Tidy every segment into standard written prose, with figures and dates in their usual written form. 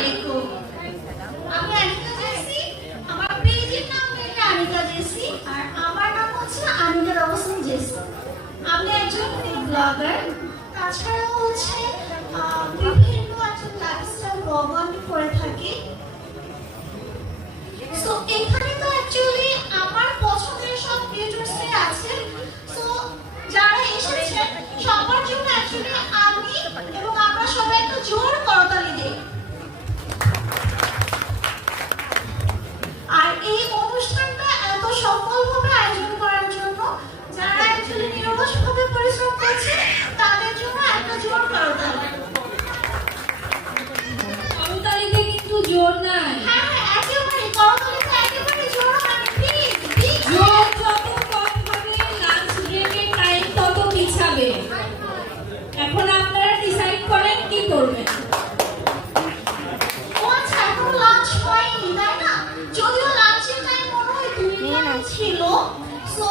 আলাইকুম। আমি আনিকা জেসি, আমার পেজের নাম হচ্ছে আনিকা জেসি, আর আমার নাম হচ্ছে আনিকা রওশন জেসি। আমি একজন ব্লগার, তাছাড়াও হচ্ছে বিভিন্ন একজন লাইফস্টাইল ব্লগ আমি করে থাকি। সো এখানে তো অ্যাকচুয়ালি আমার পছন্দের সব ক্রিয়েটরসই আছে। সো যারা এসেছে সবার জন্য অ্যাকচুয়ালি আমি এবং আমরা সবাই একটু জোর করতালি দিই। আর এই অনুষ্ঠানটা এত সফলভাবে আয়োজন করার জন্য যারা অ্যাকচুয়ালি নিরলসভাবে পরিশ্রম করছে তাদের জন্য একটা জোর করতালি। করতালিতে কিন্তু জোর নাই। হ্যাঁ হ্যাঁ, একেবারে করতালিতে একেবারে জোর হয়। প্লিজ জোর যত কম হবে লাঞ্চ ব্রেকের টাইম তত পিছাবে। এখন আপনারা ডিসাইড করেন কি করবেন। ও আচ্ছা, এখনো লাঞ্চ হয়নি তাই না? যদিও লাঞ্চের টাইম মনে হয় 2 মিনিট ছিল। সো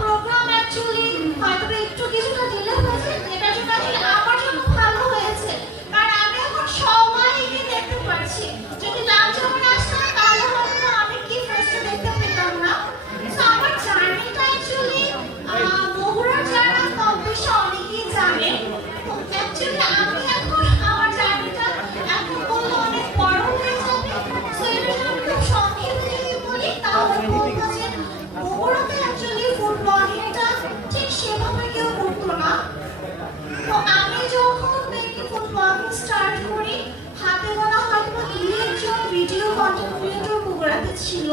প্রোগ্রাম অ্যাকচুয়ালি হয়তো একটু কিছুটা ডিলে হয়েছে, যেটার জন্য আসলে আমার জন্য ভালো হয়েছে, কারণ আমি এখন সবাইকে দেখতে পাচ্ছি। যদি লাঞ্চ আমার আসতো তাহলে হয়তো আমি কি ফেসটা দেখতে পেতাম না। সো আমার জার্নিটা অ্যাকচুয়ালি বগুড়ার যারা কম বেশি অনেকেই জানে। অ্যাকচুয়ালি আমি এখন আমার জার্নিটা এখন বললে অনেক বড় হয়ে যাবে। সো এটা আমি খুব সংক্ষেপে যদি বলি তাহলে বলবো যে বগুড়াতে অ্যাকচুয়ালি ফুড ব্লগিংটা ঠিক সেভাবে কেউ করতো না। তো আমি যখন দেখি ফুড ব্লগিং স্টার্ট করি, হাতে গোনা হয়তো 11 জন ভিডিও কন্টেন্ট ক্রিয়েটর বগুড়াতে ছিল।